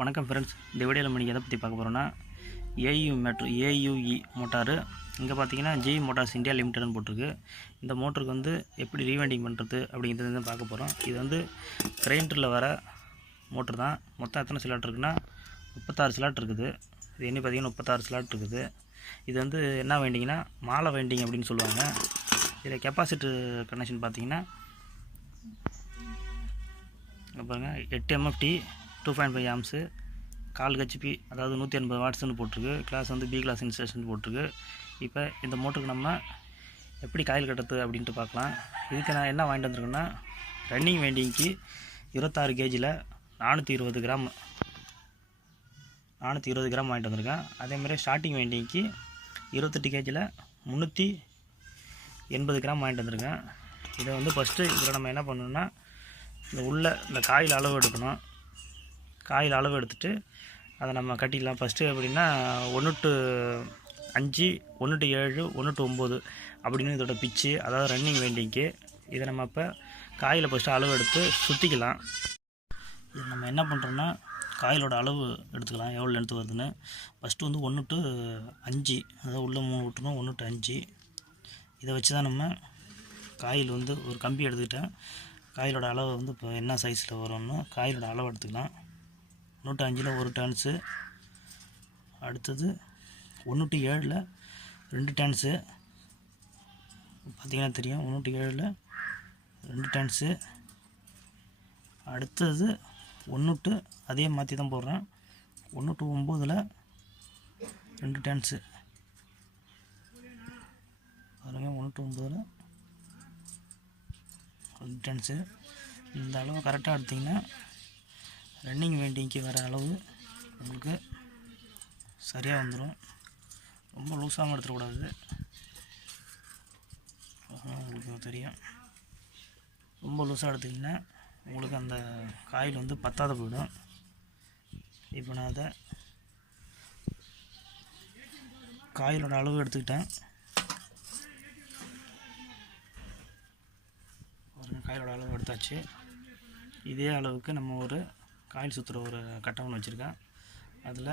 வணக்கம் ஃப்ரெண்ட்ஸ். இந்த வீடியோவில் நம்ம எதை பற்றி பார்க்க போகிறோன்னா ஏயுஇ மோட்டாரு. இங்கே பார்த்தீங்கன்னா ஜி மோட்டார்ஸ் இந்தியா லிமிடெட்னு போட்டிருக்கு. இந்த மோட்டருக்கு வந்து எப்படி ரீவைண்டிங் பண்ணுறது அப்படிங்கிறது தான் பார்க்க போகிறோம். இது வந்து கிரைண்டரில் வர மோட்ரு தான். மொத்தம் எத்தனை ஸ்லாட் இருக்குன்னா 36 ஸ்லாட் இருக்குது. இது என்ன பார்த்தீங்கன்னா 36 ஸ்லாட் இருக்குது. இது வந்து என்ன வைண்டிங்னா மாலை வைண்டிங் அப்படின்னு சொல்லுவாங்க. இதில் கெப்பாசிட்டர் கனெக்ஷன் பார்த்தீங்கன்னா பாருங்கள் 8 MFT 2.5 ஆம்ஸு 4 HP, அதாவது 180 வாட்ஸ்னு போட்டிருக்கு. கிளாஸ் வந்து பி கிளாஸ் இன்ஸ்டலேஷன் போட்டிருக்கு. இப்போ இந்த மோட்டருக்கு நம்ம எப்படி காயில் கட்டுறது அப்படின்ட்டு பார்க்கலாம். இதுக்கு நான் என்ன வாங்கிட்டு வந்திருக்கேன்னா ரன்னிங் வைண்டிங்க்கு 26 கேஜியில் 420 கிராம் வாங்கிட்டு வந்திருக்கேன். அதேமாதிரி ஸ்டார்டிங் வைண்டிங்க்கு 28 கேஜியில் 380 கிராம் வாங்கிட்டு வந்திருக்கேன். இதை வந்து ஃபஸ்ட்டு இதில் நம்ம என்ன பண்ணணும்னா இந்த காயில் அளவு எடுக்கணும். காயில் அளவு எடுத்துகிட்டு அதை நம்ம கட்டிடலாம். ஃபஸ்ட்டு எப்படின்னா 1:5, 1:7, 1:9 அப்படின்னு இதோட பிச்சு, அதாவது ரன்னிங் வைண்டிங்க்கு. இதை நம்ம இப்போ காயில் ஃபஸ்ட்டு அளவு எடுத்து சுற்றிக்கலாம். இது நம்ம என்ன பண்ணுறோன்னா காயிலோட அளவு எடுத்துக்கலாம், எவ்வளோ லென்த்து வருதுன்னு. ஃபஸ்ட்டு வந்து 1:5, அதாவது உள்ளே 3 விட்டுணும். 1:5 இதை வச்சு தான் நம்ம காயில் வந்து ஒரு கம்பி எடுத்துக்கிட்டேன். காயிலோட அளவு வந்து இப்போ என்ன சைஸில் வரும்னு காயிலோட அளவு எடுத்துக்கலாம். 1:5 1 டர்ன்ஸு, அடுத்தது 1:7 2 டர்ன்ஸு. பார்த்திங்கன்னா தெரியும், 1:7 2 டர்ன்ஸு. அடுத்தது அதே மாற்றி தான் போடுறேன், 1:9 2 டர்ன்ஸு. பாருங்கள், 1:9 2 டர்ன்ஸு. இந்த அளவு கரெக்டாக எடுத்திங்கன்னா ரன்னிங் வைண்டிங்க்கு வர அளவு உங்களுக்கு சரியாக வந்துடும். ரொம்ப லூஸாகவும் எடுத்துடக்கூடாது. உங்களுக்கு தெரியும், ரொம்ப லூஸாக எடுத்திங்கன்னா உங்களுக்கு அந்த காயில் வந்து பத்தாத போயிடும். இப்போ நான் அதை காயிலோட அளவு எடுத்துக்கிட்டேன். காயிலோட அளவு எடுத்தாச்சு. இதே அளவுக்கு நம்ம ஒரு காயில் சுற்றுற ஒரு கட்டவன் வச்சுருக்கேன். அதில்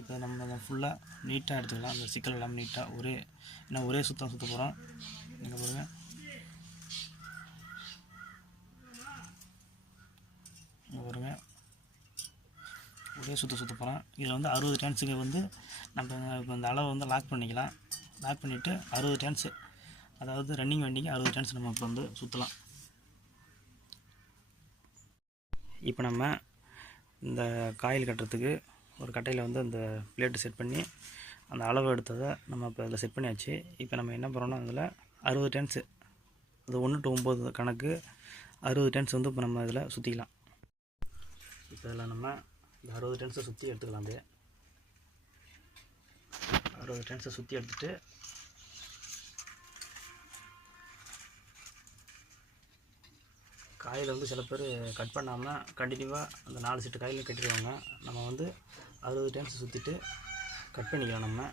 இப்போ நம்ம ஃபுல்லாக நீட்டாக எடுத்துக்கலாம். அந்த சிக்கல் இல்லாமல் நீட்டாக ஒரே சுற்ற போகிறோம். இங்கே பாருங்கள், ஒரே சுற்ற போகிறோம். இதில் வந்து 60 டர்ன்ஸுக்கு வந்து நம்ம இப்போ இந்த அளவை வந்து லாக் பண்ணிக்கலாம். லாக் பண்ணிவிட்டு 60 டர்ன்ஸு, அதாவது ரன்னிங் வைண்டிங் 60 டர்ன்ஸ் நம்ம இப்போ வந்து சுற்றலாம். இப்போ நம்ம இந்த காயில் கட்டுறதுக்கு ஒரு கட்டையில் வந்து அந்த பிளேட்டு செட் பண்ணி அந்த அளவு எடுத்ததை நம்ம இப்போ அதில் செட் பண்ணியாச்சு. இப்போ நம்ம என்ன பண்ணுறோன்னா அதில் 60 டர்ன்ஸு, அது 1:9 கணக்கு 60 டர்ன்ஸ் வந்து இப்போ நம்ம இதில் சுற்றிக்கலாம். இப்போ இதில் நம்ம இந்த 60 டர்ன்ஸை சுற்றி எடுத்துக்கலாம். அப்படியே 60 டர்ன்ஸை சுற்றி எடுத்துகிட்டு காயில் வந்து சில பேர் கட் பண்ணாமல் கண்டினியூவாக அந்த 4 செட்டு காயில் கட்டிடுவாங்க. நம்ம வந்து 60 டர்ன்ஸ் சுற்றிட்டு கட் பண்ணிக்கலாம். நம்ம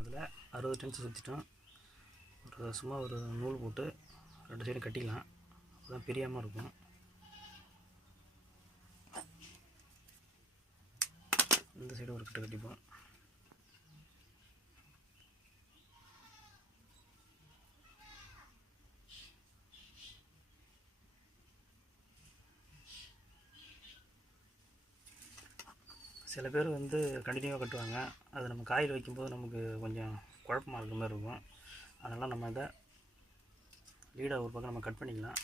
அதில் 60 டர்ன்ஸ் சுற்றிட்டோம். சும்மா ஒரு நூல் போட்டு 2 சைடு கட்டிக்கலாம், அதுதான் பிரியாமல் இருக்கும். இந்த சைடு ஒரு கட்டு கட்டிப்போம். சில பேர் வந்து கண்டினியூவாக கட்டுவாங்க. அது நம்ம காயில் வைக்கும்போது நமக்கு கொஞ்சம் குழப்பமாக இருக்கிற மாதிரி இருக்கும். அதனால் நம்ம இதை லீடாக ஒரு பக்கம் நம்ம கட் பண்ணிக்கலாம்.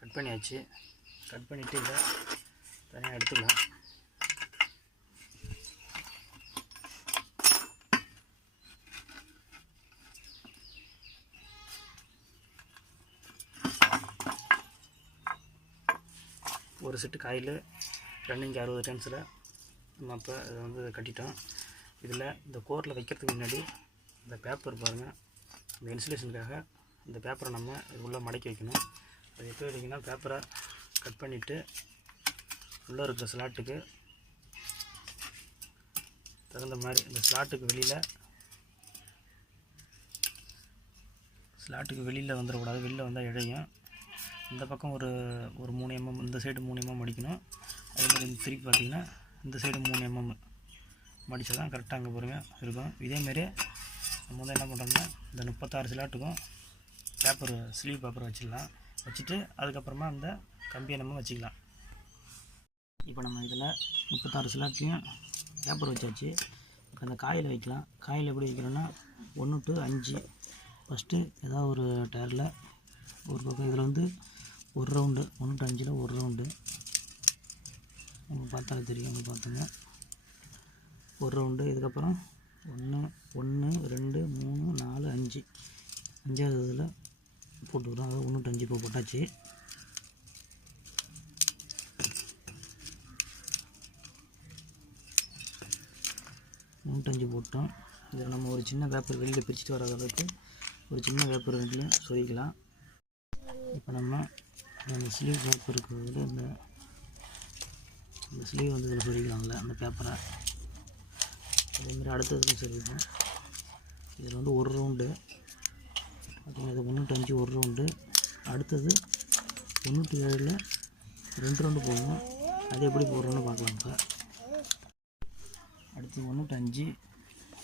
கட் பண்ணியாச்சு. கட் பண்ணிவிட்டு இதை தனியாக எடுத்துக்கலாம். ஒரு செட்டு காயில் ரன்னிங் 60 டர்ன்ஸில் நம்ம இப்போ இதை வந்து கட்டிட்டோம். இதில் இந்த கோரில் வைக்கிறதுக்கு முன்னாடி இந்த பேப்பர் பாருங்கள், இந்த இன்சுலேஷனுக்காக இந்த பேப்பரை நம்ம இது உள்ளே மடக்கி வைக்கணும். அது எப்படி வைக்கிங்கன்னா பேப்பரை கட் பண்ணிவிட்டு உள்ளே இருக்கிற ஸ்லாட்டுக்கு தகுந்த மாதிரி இந்த ஸ்லாட்டுக்கு வெளியில் வந்துடக்கூடாது. வெளியில் வந்தால் இழையும். இந்த பக்கம் ஒரு 3 mm, இந்த சைடு 3 mm அடிக்கணும். அதே மாதிரி இந்த திருப்பி பார்த்திங்கன்னா இந்த சைடு 3 mm மடித்தா தான் கரெக்டாக அங்கே பாருங்கள் இருக்கும். இதேமாரி நம்ம வந்து என்ன பண்ணுறோம்னா இந்த 36 ஸ்லாட்டுக்கும் ஸ்லீவ் பேப்பர் வச்சிடலாம். வச்சுட்டு அதுக்கப்புறமா அந்த கம்பியை நம்ம வச்சுக்கலாம். இப்போ நம்ம இதில் 36 ஸ்லாட்லேயும் பேப்பர் வச்சாச்சு. இப்போ அந்த காயில் வைக்கலாம். காயில் எப்படி வைக்கிறோன்னா 1 to 5 ஃபஸ்ட்டு ஏதாவது ஒரு டயரில் ஒரு பக்கம் இதில் வந்து ஒரு ரவுண்டு 1 to 5 ஒரு ரவுண்டு நம்ம பார்த்தாலே தெரியும். நம்ம பார்த்துங்க ஒரு ரவுண்டு. இதுக்கப்புறம் 1 2 3 4 5 5வது இதில் போட்டுக்கிறோம். அதாவது 1 to 5 இப்போ போட்டாச்சு. மூட்டஞ்சு போட்டோம். இதில் நம்ம ஒரு சின்ன பேப்பர் வெளியில் பிரிச்சுட்டு வராத அளவுக்கு ஒரு சின்ன பேப்பர் ரெண்டுலையும் சொருகிக்கலாம். இப்போ நம்ம அந்த ஸ்லீவ் பேப்பருக்கு இந்த ஸ்லீவ் வந்து இதில் சொருகிக்கலாம்ல அந்த பேப்பரை. அதேமாதிரி அடுத்ததுக்கும் சொருகிப்போம். இதில் வந்து ஒரு ரவுண்டு பார்த்தீங்கன்னா இது 1 to 5 ஒரு ரவுண்டு. அடுத்தது 1 to 7 2 ரவுண்டு போடணும். அது எப்படி போடுறோன்னு பார்க்கலாம். இப்போ அடுத்து 1 to 5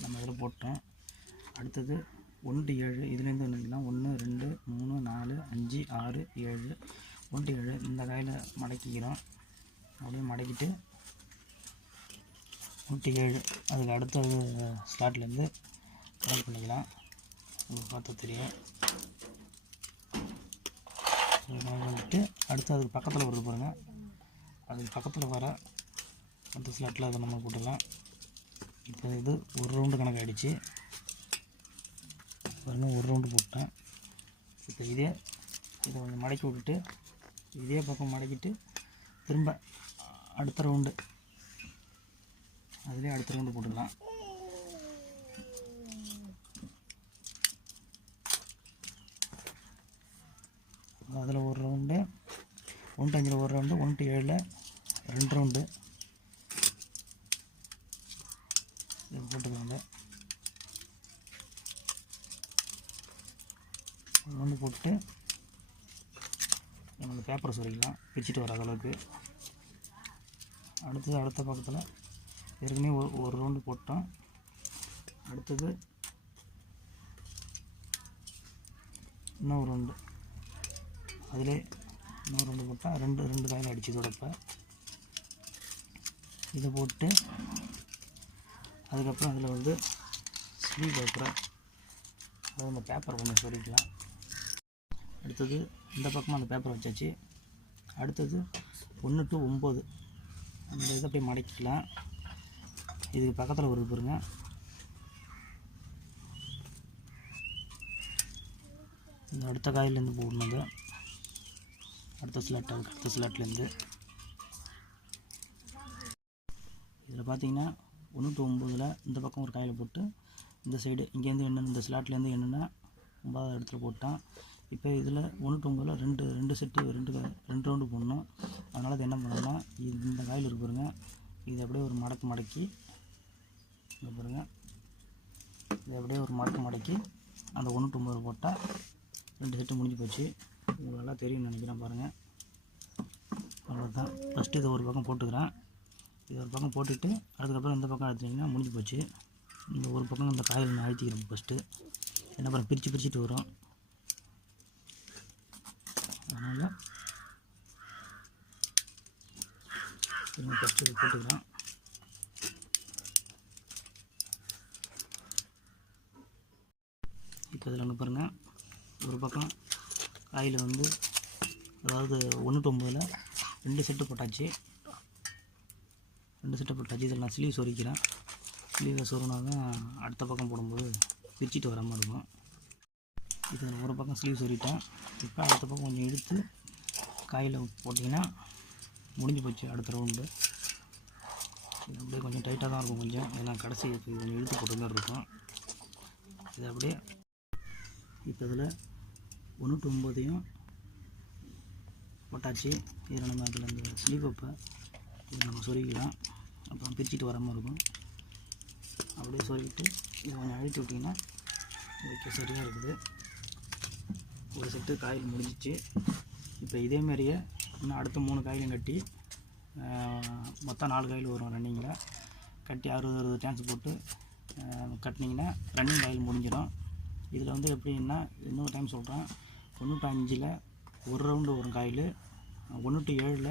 நம்ம இதில் போட்டோம். அடுத்தது 1 to 7 இதுலேருந்து ஒன்றுலாம் 1 2 3 4 5 6 7 1 to 7 இந்த காயில் மடக்கிக்கிறோம். அப்படியே மடக்கிட்டு 1 to 7 அதுக்கு அடுத்த ஸ்லாட்லேருந்து கனெக்ட் பண்ணிக்கலாம். உங்களுக்கு பார்த்தா தெரியும். வந்துட்டு அடுத்து அதுக்கு பக்கத்தில் வருது பாருங்கள். அதுக்கு பக்கத்தில் வர அந்த ஸ்லாட்டில் அதை நம்ம போட்டுக்கலாம். இப்போ இது ஒரு ரவுண்டு கணக்கு ஆகிடுச்சு பாருங்கள். ஒரு ரவுண்டு போட்டேன். இப்போ இதை கொஞ்சம் மடக்கி விட்டுட்டு இதே பக்கம் மடக்கிட்டு திரும்ப அடுத்த ரவுண்டு அதிலே அடுத்த ரவுண்டு போட்டுக்கலாம். அதில் ஒரு ரவுண்டு 1 to 5 ஒரு ரவுண்டு 1 to 7 2 ரவுண்டு இது போட்டுக்கலாங்க. ஒன்று போட்டு நம்ம இந்த பேப்பரை சொருக்கலாம் பிரிச்சுட்டு வராத அளவுக்கு. அடுத்த பக்கத்தில் ஏற்கனவே ஒரு ரவுண்டு போட்டோம். அடுத்தது இன்னொரு ரவுண்டு அதிலே இன்னொரு ரவுண்டு போட்டால் ரெண்டு காயில் அடிச்சு தொடப்ப இதை போட்டு அதுக்கப்புறம் அதில் வந்து ஸ்லீவ் பேப்பரை அதாவது அந்த பேப்பரை கொஞ்சம் சொருக்கலாம். அடுத்தது இந்த பக்கமாக அந்த பேப்பரை வச்சாச்சு. அடுத்தது 1 to 9 அந்த இதை போய் மடக்கிக்கலாம். இதுக்கு பக்கத்தில் ஒரு பாருங்க. இந்த அடுத்த காயிலேருந்து போடணுங்க. அடுத்த ஸ்லாட்லேருந்து இதில் பார்த்தீங்கன்னா 1 to 9 இந்த பக்கம் ஒரு காயில் போட்டு இந்த சைடு இங்கேருந்து என்னென்ன இந்த ஸ்லாட்லேருந்து என்னென்னா 9வது இடத்துல போட்டான். இப்போ இதில் 1 to 9 ரெண்டு செட்டு ரெண்டு ரவுண்டு போடணும். அதனால் அது என்ன பண்ணணும்னா இந்த காயில் இருக்கு பாருங்க. இது அப்படியே ஒரு மடக்கி இங்கே பாருங்கள். இது அப்படியே ஒரு மடக்கி அந்த 1 to 9 போட்டால் 2 செட்டு முடிஞ்சு போச்சு. உங்களுக்கு நல்லா தெரியும்னு நினைக்கிறேன் பாருங்கள். அவ்வளோதான். ஃபஸ்ட்டு இதை ஒரு பக்கம் போட்டுக்கிறேன். இது ஒரு பக்கம் போட்டுட்டு அதுக்கப்புறம் இந்த பக்கம் எடுத்துட்டிங்கன்னா முடிஞ்சு போச்சு. இந்த ஒரு பக்கம் இந்த காயில் நான் அழுத்திக்கிறேன். ஃபஸ்ட்டு என்ன பண்ண பிரிச்சுட்டு வரும். அதனால் ஃபஸ்ட்டு இது போட்டுக்கிறேன். இப்போ இதில் ஒன்று பாருங்கள். ஒரு பக்கம் காயில் வந்து அதாவது 1 to 9 2 செட்டு போட்டாச்சு. 2 செட்டு போட்டாச்சு. இதில் நான் ஸ்லீவ் சொருக்கிறேன். ஸ்லீவை சொருனா தான் அடுத்த பக்கம் போடும்போது பிரிச்சுட்டு வர மாதிரி இருக்கும். இதில் ஒரு பக்கம் ஸ்லீவ் சொருகிட்டேன். இப்போ அடுத்த பக்கம் கொஞ்சம் இழுத்து காயில் போட்டிங்கன்னா முடிஞ்சு போச்சு அடுத்த ரவுண்டு. இது அப்படியே கொஞ்சம் டைட்டாக தான் இருக்கும் கொஞ்சம். ஏன்னா கடைசி கொஞ்சம் இழுத்து போட்ட மாதிரி இருக்கும். இது அப்படியே இப்போ இதில் 1 to 9 போட்டாச்சு. இதில் நம்ம அதில் இந்த ஸ்லீவ் அப்போ இதை நம்ம சொருகிக்கலாம். அப்புறம் பிரிச்சுட்டு வர மாதிரி இருக்கும். அப்படியே சொருகிட்டு இதை கொஞ்சம் அழுத்தி விட்டிங்கன்னா ஓகே சரியாக இருக்குது. ஒரு செட்டு காயில் முடிஞ்சிச்சு. இப்போ இதேமாரியே இன்னும் அடுத்த 3 காயிலும் கட்டி மொத்தம் 4 காயில் வரும் ரன்னிங்கில். கட்டி 60 டான்ஸ் போட்டு கட்டினீங்கன்னா ரன்னிங் காயில் முடிஞ்சிடும். இதில் வந்து எப்படின்னா இன்னொரு டைம் சொல்கிறேன், 1/5ல் ஒரு ரவுண்டு வரும் காயில், 1/7ல்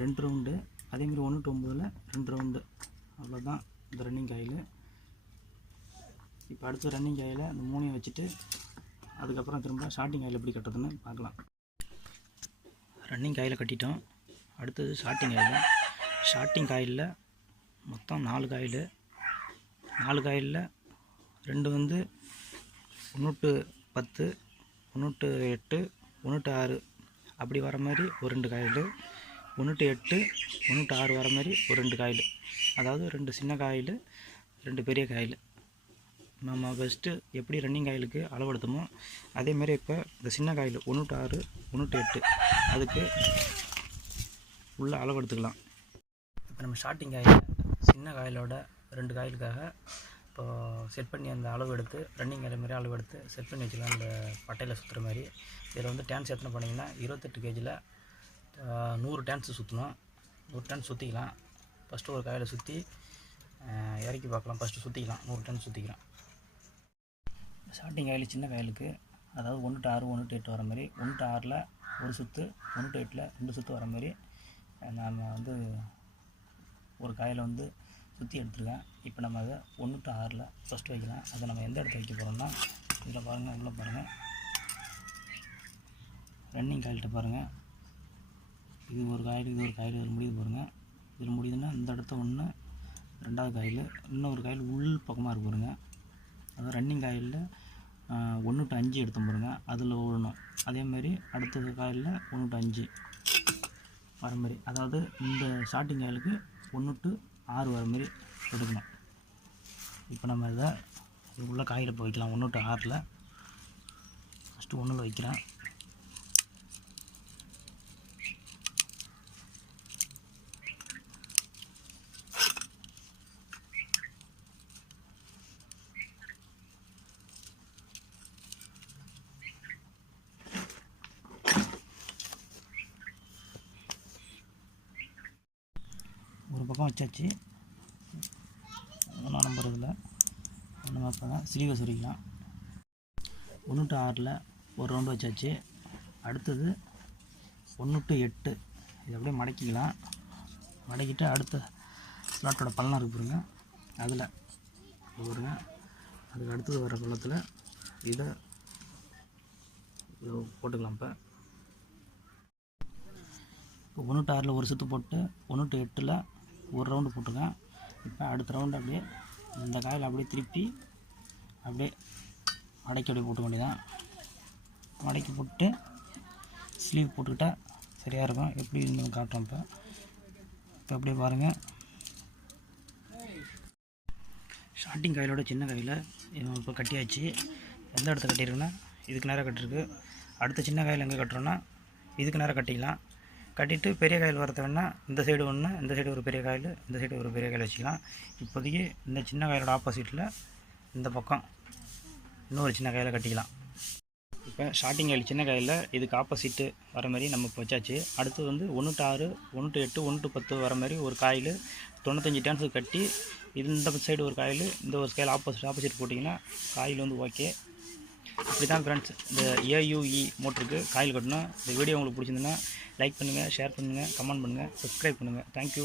2 ரவுண்டு, அதேமாதிரி 1/9ல் 2 ரவுண்டு. அவ்வளோதான் இந்த ரன்னிங் காயில். இப்போ அடுத்து ரன்னிங் காயில் அந்த 3ஐயும் வச்சுட்டு அதுக்கப்புறம் திரும்ப ஷார்ட்டிங் காயில் எப்படி கட்டுறதுன்னு பார்க்கலாம். ரன்னிங் காயில் கட்டிட்டோம். அடுத்தது ஷார்ட்டிங் காயில். ஷார்ட்டிங் காயிலில் மொத்தம் 4 காயில். 4 காயிலில் 2 வந்து 1/10, 1/8, 1/6 அப்படி வர மாதிரி ஒரு 2 காயில், 1/8, 1/6 வர மாதிரி ஒரு 2 காயில். அதாவது 2 சின்ன காயில், 2 பெரிய காயில். நம்ம ஃபஸ்ட்டு எப்படி ரன்னிங் காயிலுக்கு அளவெடுத்தோமோ அதேமாரி இப்போ இந்த சின்ன காயில் 1/6, 1/8 அதுக்கு உள்ள அளவெடுத்துக்கலாம். இப்போ நம்ம ஷார்ட்டிங் காயில் சின்ன காயிலோட 2 காயிலுக்காக இப்போது செட் பண்ணி அந்த அளவு எடுத்து ரன்னிங் காயில் மாதிரி அளவு எடுத்து செட் பண்ணி வச்சுக்கலாம். இந்த பட்டையில் சுற்றுற மாதிரி. இதில் வந்து டான்ஸ் எத்தனை பண்ணிங்கன்னா 28 கேஜியில் 100 டான்ஸு சுற்றணும். 100 டான்ஸ் சுற்றிக்கலாம். ஃபஸ்ட்டு ஒரு காயில் சுற்றி இறக்கி பார்க்கலாம். ஃபஸ்ட்டு சுற்றிக்கலாம், 100 டான்ஸ் சுற்றிக்கலாம். ஷார்ட்டிங் காயில் சின்ன காயிலுக்கு அதாவது 1/6, 1/8 வர மாதிரி, 1/6ல் ஒரு சுற்று, 1/8ல் 2 சுற்று வர மாதிரி நாம் வந்து ஒரு காயில் வந்து சுற்றி எடுத்துருக்கேன். இப்போ நம்ம அதை 1/6ல் ஃபஸ்ட்டு வைக்கலாம். அதை நம்ம எந்த இடத்துல வைக்க போகிறோம்னா இதில் பாருங்கள், உள்ளே பாருங்கள், ரன்னிங் காயில்கிட்ட பாருங்கள். இது ஒரு காயில், இது ஒரு காயில், இதில் முடியுது பாருங்கள். இதில் முடியுதுன்னா இந்த இடத்த ஒன்று, 2வது காயில், இன்னொரு காயில் உள் பக்கமாக இருக்கு பாருங்கள். அதாவது ரன்னிங் காயிலில் 1/5 எடுத்து பாருங்கள், அதில் விழணும். அதேமாதிரி அடுத்த காயிலில் 1/5 வர மாதிரி, அதாவது இந்த ஷார்ட்டிங் காயிலுக்கு 1/6 வர மாதிரி எடுக்கணும். இப்போ நம்ம இதை உள்ள காயில் இப்போ வைக்கலாம். 1/6ல் ஃபஸ்ட்டு 1ல் வைக்கிறேன். ஒரு பக்கம் வச்சாச்சு. 1ஆம் நம்பர் இதில் நம்ம இப்போ ஸ்லீவை சுரிக்கலாம். 1/6ல் ஒரு ரவுண்டு வச்சாச்சு. அடுத்தது 1/8 இதை அப்படியே மடக்கிக்கலாம். மடக்கிட்டு அடுத்த ஸ்லாட்டோட பள்ளம் இருக்கு பாருங்க, அதில் பாருங்க, அதுக்கு அடுத்தது வர பள்ளத்தில் இதை போட்டுக்கலாம். இப்போ 1/6ல் ஒரு சுற்று போட்டு 1/8ல் ஒரு ரவுண்டு போட்டுருக்கேன். இப்போ அடுத்த ரவுண்டு அப்படியே இந்த காயில் அப்படியே திருப்பி அப்படியே மடக்கி அப்படியே போட்டுக்க வேண்டியதான். மடக்கி போட்டு ஸ்லீவ் போட்டுக்கிட்டால் சரியாக இருக்கும். எப்படி நீங்கள் காட்டுறோம். இப்போ அப்படியே பாருங்கள், ஷார்ட்டிங் காயிலோட சின்ன காயில் இப்போ கட்டியாச்சு. எந்த இடத்த கட்டியிருக்குன்னா இதுக்கு நேராக கட்டிருக்கு. அடுத்த சின்ன காயில் எங்கே கட்டுறோன்னா இதுக்கு நேராக கட்டிக்கலாம். கட்டிட்டு பெரிய காயில் வரத வேணால் இந்த சைடு ஒன்று, இந்த சைடு ஒரு பெரிய காயில், இந்த சைடு ஒரு பெரிய காயில் வச்சுக்கலாம். இப்போதைக்கு இந்த சின்ன காயிலோட ஆப்போசிட்டில் இந்த பக்கம் இன்னொரு சின்ன காயில் கட்டிக்கலாம். இப்போ ஷார்ட்டிங் காயில் சின்ன காயில் இதுக்கு ஆப்போசிட்டு வர மாதிரி நம்ம இப்போ வச்சாச்சு. அடுத்து வந்து 1/6, 1/8, 1/10 வர மாதிரி ஒரு காயில் 95 டான்ஸுக்கு கட்டி இந்த சைடு ஒரு காயில், இந்த ஒரு காயில் ஆப்போசிட் போட்டிங்கன்னா காயில் வந்து ஓகே. இப்படி தான் ஃப்ரெண்ட்ஸ் இந்த AUE மோட்டருக்கு காயில் கட்டணும். இந்த வீடியோ உங்களுக்கு பிடிச்சிருந்துன்னா லைக் பண்ணுங்கள், ஷேர் பண்ணுங்கள், கமெண்ட் பண்ணுங்கள், சப்ஸ்கிரைப் பண்ணுங்கள். தேங்க்யூ.